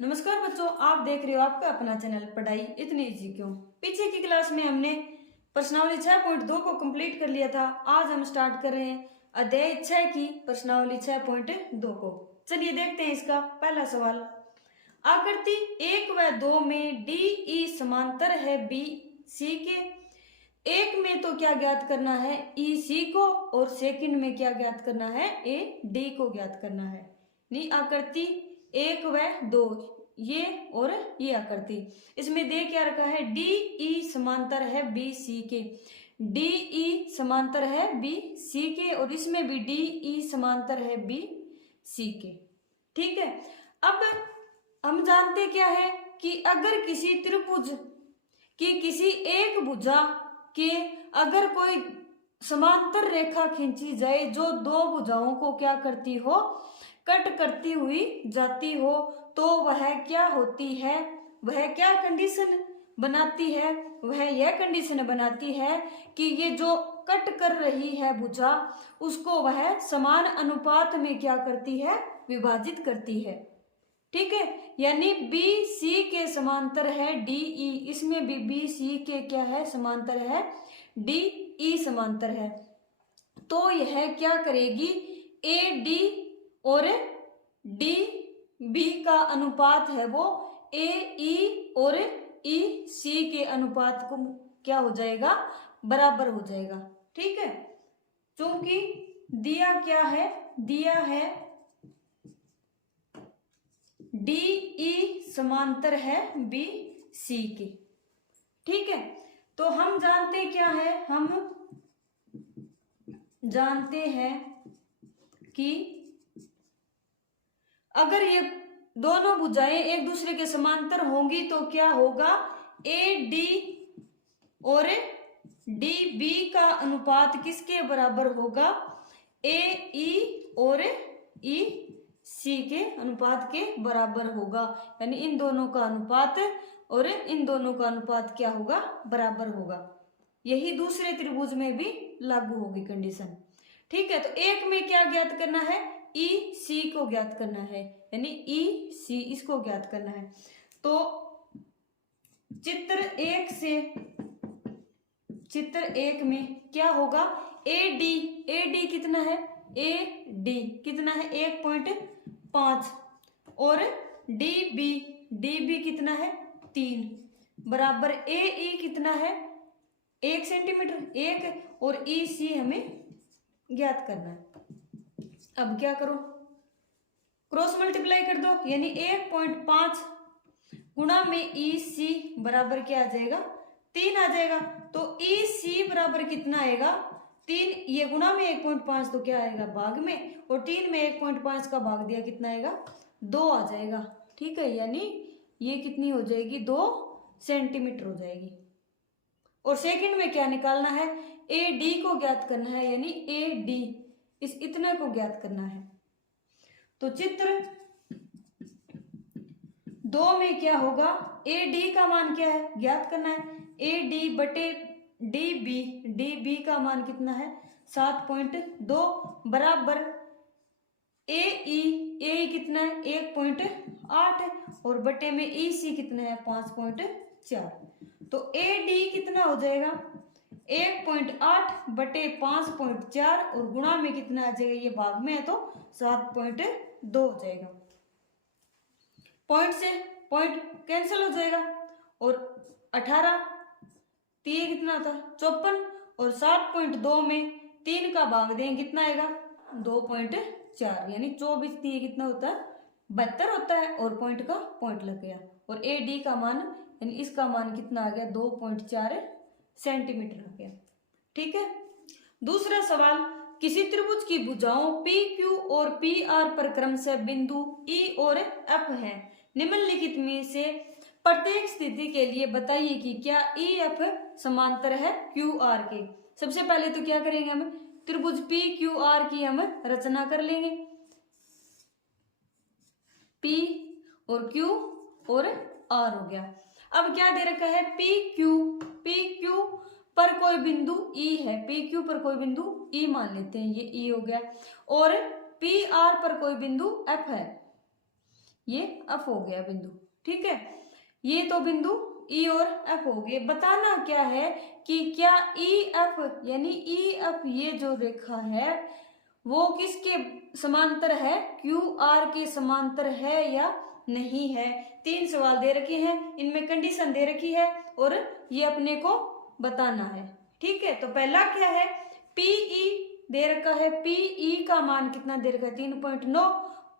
नमस्कार बच्चों, आप देख रहे हो आपका अपना चैनल पढ़ाई इतनी इजी क्यों। पीछे की क्लास में हमने प्रश्नावली 6.2 को कंप्लीट कर लिया था। आज हम स्टार्ट कर रहे हैं अध्याय 6 की प्रश्नावली 6.2 को। चलिए देखते हैं इसका पहला सवाल। आकृति 1 व 2 में डी ई समांतर है बी सी के। एक में तो क्या ज्ञात करना है, ई सी को, और सेकंड में क्या ज्ञात करना है, ए डी को ज्ञात करना है। नहीं, आकृति 1 व 2 ये और ये आकृति, इसमें दे क्या रखा है, डी ई समांतर है बी सी के। डी ई समांतर है बी सी के और इसमें भी डी ई समांतर है बी सी के। ठीक है, अब हम जानते क्या है कि अगर किसी त्रिभुज की किसी एक भुजा के अगर कोई समांतर रेखा खींची जाए जो दो भुजाओं को क्या करती हो, कट करती हुई जाती हो, तो वह क्या होती है, वह क्या कंडीशन बनाती है, वह यह कंडीशन बनाती है कि ये जो कट कर रही है भुजा उसको वह समान अनुपात में क्या करती है, विभाजित करती है। ठीक है, यानी बी सी के समांतर है डी ई, इसमें भी बी सी के क्या है, समांतर है, डी ई समांतर है। तो यह क्या करेगी, ए डी और डी बी का अनुपात है वो ए ई और ई सी के अनुपात को क्या हो जाएगा, बराबर हो जाएगा। ठीक है, क्योंकि दिया क्या है, दिया है डी ई समांतर है बी सी के। ठीक है, तो हम जानते क्या है, हम जानते हैं कि अगर ये दोनों भुजाएं एक दूसरे के समांतर होंगी तो क्या होगा, ए डी और डी बी का अनुपात किसके बराबर होगा, ए ई और ई सी के अनुपात के बराबर होगा। यानी इन दोनों का अनुपात और इन दोनों का अनुपात क्या होगा, बराबर होगा। यही दूसरे त्रिभुज में भी लागू होगी कंडीशन। ठीक है, तो एक में क्या ज्ञात करना है, ई सी को ज्ञात करना है, यानी ई सी इसको ज्ञात करना है। तो चित्र एक में क्या होगा, ए डी कितना है, ए डी कितना है 1.5 और डी बी कितना है 3 बराबर ए ई कितना है 1 सेंटीमीटर 1 और ई सी हमें ज्ञात करना है। अब क्या करो, क्रॉस मल्टीप्लाई कर दो, यानी 1.5 गुणा में ई सी बराबर क्या आ जाएगा, 3 आ जाएगा। तो ई सी बराबर कितना आएगा, 3, ये गुणा में 1.5 तो क्या आएगा, भाग में, और 3 में 1.5 का भाग दिया कितना आएगा, 2 आ जाएगा। ठीक है, यानी ये कितनी हो जाएगी, 2 सेंटीमीटर हो जाएगी। और सेकंड में क्या निकालना है, ए डी को ज्ञात करना है, यानी ए डी इस इतने को ज्ञात करना है। तो चित्र 2 में क्या होगा, ए डी का मान क्या है, ज्ञात करना है, ए डी बटे डी बी का मान कितना है 7.2 बराबर ए ई कितना है 1.8 और बटे में ई सी कितना है 5.4। तो ए डी कितना हो जाएगा 1.8 बटे 5.4 और गुणा में कितना आ जाएगा, ये भाग में है तो 7.2 हो जाएगा। पॉइंट से पॉइंट कैंसिल हो जाएगा और 18 3 कितना था 54 और 7.2 में 3 का भाग देंगे कितना आएगा 2.4, यानी 24 3 कितना होता है 72 होता है और पॉइंट का पॉइंट लग गया। और ए डी का मान यानी इसका मान कितना आ गया 2.4 सेंटीमीटर आ गया। ठीक है, दूसरा सवाल, किसी त्रिभुज की भुजाओं पी क्यू और पी आर पर क्रमशः बिंदु ई और एफ हैं। निम्नलिखित में से प्रत्येक स्थिति के लिए बताइए कि क्या ई एफ समांतर है क्यू आर के। सबसे पहले तो क्या करेंगे, हम त्रिभुज पी क्यू आर की हम रचना कर लेंगे। पी और क्यू और आर हो गया। अब क्या दे रखा है, पी क्यू पर कोई बिंदु ई है, पी क्यू पर कोई बिंदु ई मान लेते हैं, ये ई हो गया, और पी आर पर कोई बिंदु एफ है, ये एफ हो गया बिंदु। ठीक है, ये तो बिंदु ई और एफ हो गए। बताना क्या है कि क्या ई एफ यानी ई एफ ये जो रेखा है वो किसके समांतर है, क्यू आर के समांतर है या नहीं है। 3 सवाल दे रखे हैं, इनमें कंडीशन दे रखी है और ये अपने को बताना है। ठीक है, तो पहला क्या है, पीई दे रखा है, पीई का मान कितना दे रखा है 3.9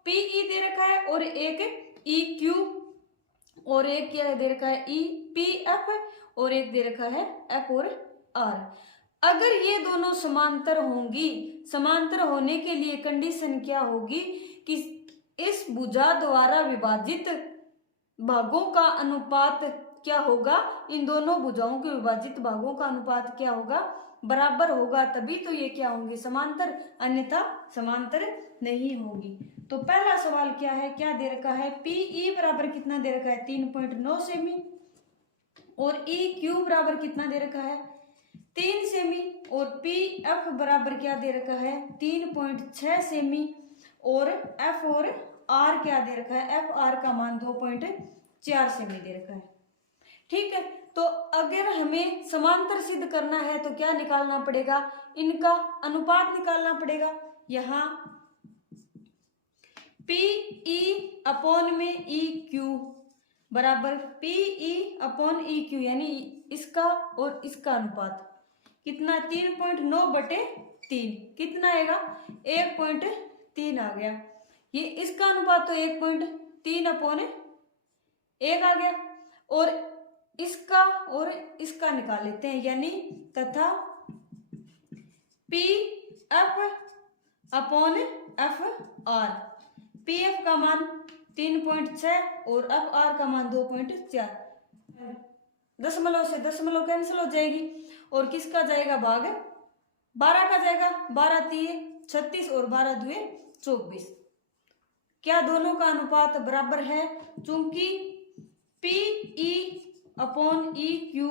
पीई दे रखा है, और एक ई क्यू और एक क्या दे रखा है ई पी एफ और एक दे रखा है एफ और आर। अगर ये दोनों समांतर होंगी, समांतर होने के लिए कंडीशन क्या होगी कि इस भुजा द्वारा विभाजित भागों का अनुपात क्या होगा, इन दोनों भुजाओं के विभाजित भागों का अनुपात क्या होगा, बराबर होगा, तभी तो ये क्या होंगे समांतर, अन्यथा समांतर नहीं होगी। तो पहला सवाल क्या है, क्या दे रखा है, पीई बराबर कितना दे रखा है 3.9 सेमी और ई क्यू बराबर कितना दे रखा है 3 सेमी और पी एफ बराबर क्या दे रखा है 3.6 सेमी और एफ और आर क्या दे रखा है, एफ आर का मान 2.4 सेमी दे रखा है। ठीक है, तो अगर हमें समांतर सिद्ध करना है तो क्या निकालना पड़ेगा, इनका अनुपात निकालना पड़ेगा। यहाँ पीई अपॉन में ई क्यू बराबर पीई अपॉन ई क्यू यानी इसका और इसका अनुपात कितना 3.9 बटे 3 कितना आएगा 1.3 आ गया। ये इसका अनुपात तो 1.3 अपॉन 1 आ गया, और इसका निकाल लेते हैं, यानी तथा P F upon F R, P F का मान 3.6 और एफ आर का मान 2.4, दशमलव से दशमलव कैंसिल हो जाएगी और किसका जाएगा भाग 12 का जाएगा, 12 3 36 और 12 2 24। क्या दोनों का अनुपात बराबर है, चूंकि P E upon E Q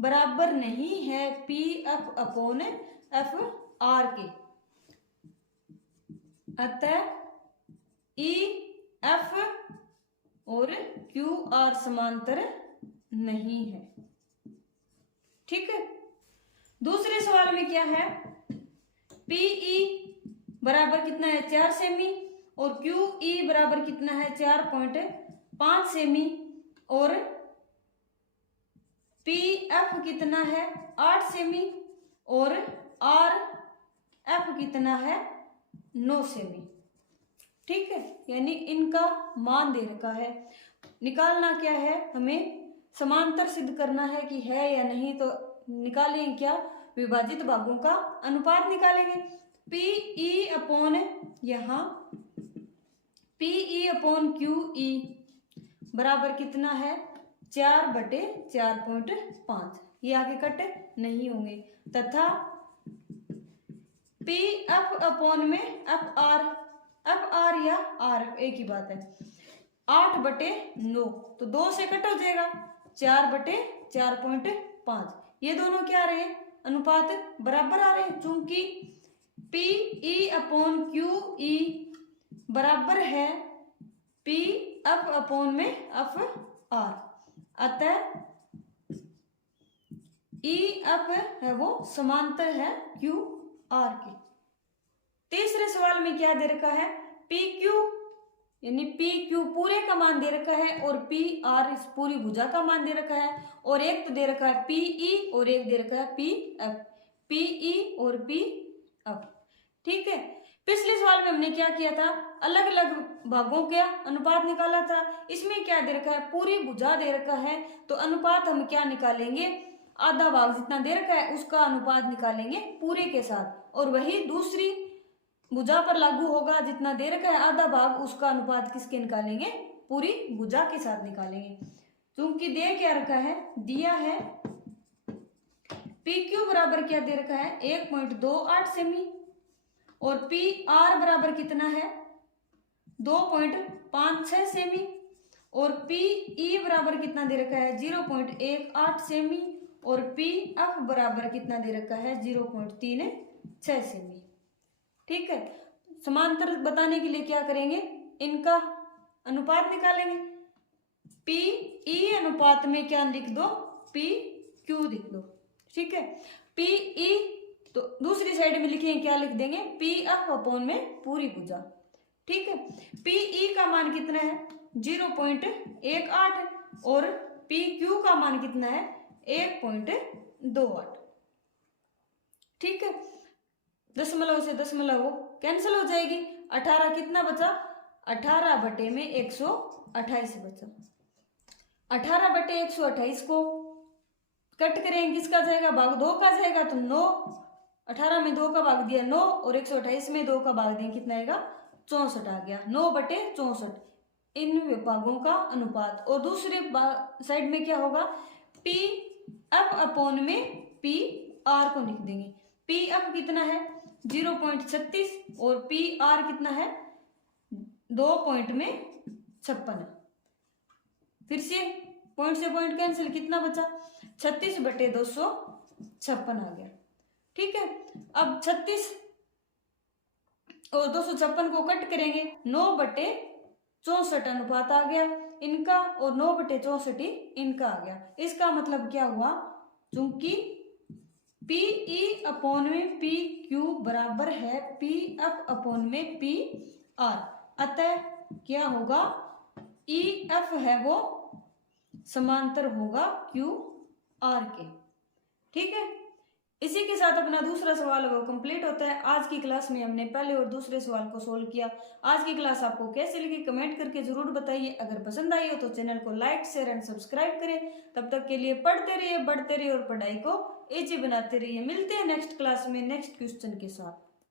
बराबर नहीं है P F upon F R के, अतः ई एफ और क्यू आर समांतर नहीं है। ठीक है, दूसरे सवाल में क्या है, पीई बराबर कितना है 4 सेमी और क्यूई बराबर कितना है 4.5 सेमी और पी एफ कितना है 8 सेमी और आर एफ कितना है 9 सेमी। ठीक है, यानी इनका मान दे रखा है। निकालना क्या है, हमें समांतर सिद्ध करना है कि है या नहीं, तो निकालेंगे क्या, विभाजित भागों का अनुपात निकालेंगे। पीई अपॉन यहाँ पीई अपॉन क्यूई बराबर कितना है 4/4.5, ये आगे कट नहीं होंगे, तथा पी एफ अपॉन में एफ आर या आर एक ही बात है 8/9, तो 2 से कट हो जाएगा 4/4.5, ये दोनों क्या आ रहे हैं अनुपात बराबर आ रहे हैं, चूंकि P E upon Q E बराबर है पी एफ अपॉन में एफ आर, अतः ई एफ है वो समांतर है क्यू आर के। तीसरे सवाल में क्या दे रखा है, पी क्यू यानी पी क्यू पूरे का मान दे रखा है और पी आर इस पूरी भुजा का मान दे रखा है, और एक तो दे रखा है पीई और एक दे रखा है पी एफ, पीई और पी एफ। ठीक है, पिछले सवाल में हमने क्या किया था, अलग अलग भागों का अनुपात निकाला था, इसमें क्या दे रखा है पूरी भुजा दे रखा है, तो अनुपात हम क्या निकालेंगे, आधा भाग जितना दे रखा है उसका अनुपात निकालेंगे पूरे के साथ, और वही दूसरी भुजा पर लागू होगा, जितना दे रखा है आधा भाग उसका अनुपात किसके निकालेंगे, पूरी भुजा के साथ निकालेंगे। क्योंकि दे क्या रखा है, दिया है पी क्यू बराबर क्या दे रखा है 1.28 सेमी और पी आर बराबर कितना है 2.56 सेमी और पी ई बराबर कितना दे रखा है 0.18 सेमी और पी एफ बराबर कितना दे रखा है 0.36 सेमी। ठीक है, समांतर बताने के लिए क्या करेंगे, इनका अनुपात निकालेंगे। पी ई अनुपात में क्या लिख दो, पी क्यू लिख दो, ठीक है। पी ई तो दूसरी साइड में लिखेंगे, क्या लिख देंगे, पी एफ अपॉन में पूरी भुजा, ठीक है। पी ई का मान कितना है 0.18 और पी क्यू का मान कितना है 1.28, ठीक है। दशमलव से दशमलव वो कैंसिल हो जाएगी, 18 कितना बचा, 18 बटे में 128 बचा। 18 बटे 128 को कट करेंगे, किसका जाएगा, भाग 2 का जाएगा, तो 9, 18 में 2 का भाग दिया 9 और 128 में 2 का भाग दिया, कितना आएगा 64 आ गया, 9 बटे 64 इन विभागों का अनुपात। और दूसरे साइड में क्या होगा, पी एफ अपॉन में पी आर को लिख देंगे। पी एफ कितना है 0.36 और पी आर कितना है 2.56। फिर से पॉइंट से पॉइंट कैंसिल, कितना बचा 36 बटे 256 आ गया, ठीक है। अब 36 और 256 को कट करेंगे, 9 बटे 64 अनुपात आ गया इनका और 9 बटे 64 इनका आ गया। इसका मतलब क्या हुआ, चूंकि पी ई अपॉन में पी क्यू बराबर है पी एफ अपॉन में पी आर, अतः क्या होगा, ई एफ है वो समांतर होगा क्यू आर के, ठीक है। इसी के साथ अपना दूसरा सवाल वो कंप्लीट होता है। आज की क्लास में हमने पहले और दूसरे सवाल को सोल्व किया। आज की क्लास आपको कैसी लगी कमेंट करके जरूर बताइए। अगर पसंद आई हो तो चैनल को लाइक शेयर एंड सब्सक्राइब करें। तब तक के लिए पढ़ते रहिए, बढ़ते रहिए और पढ़ाई को इजी बनाते रहिए। मिलते हैं नेक्स्ट क्लास में नेक्स्ट क्वेश्चन के साथ।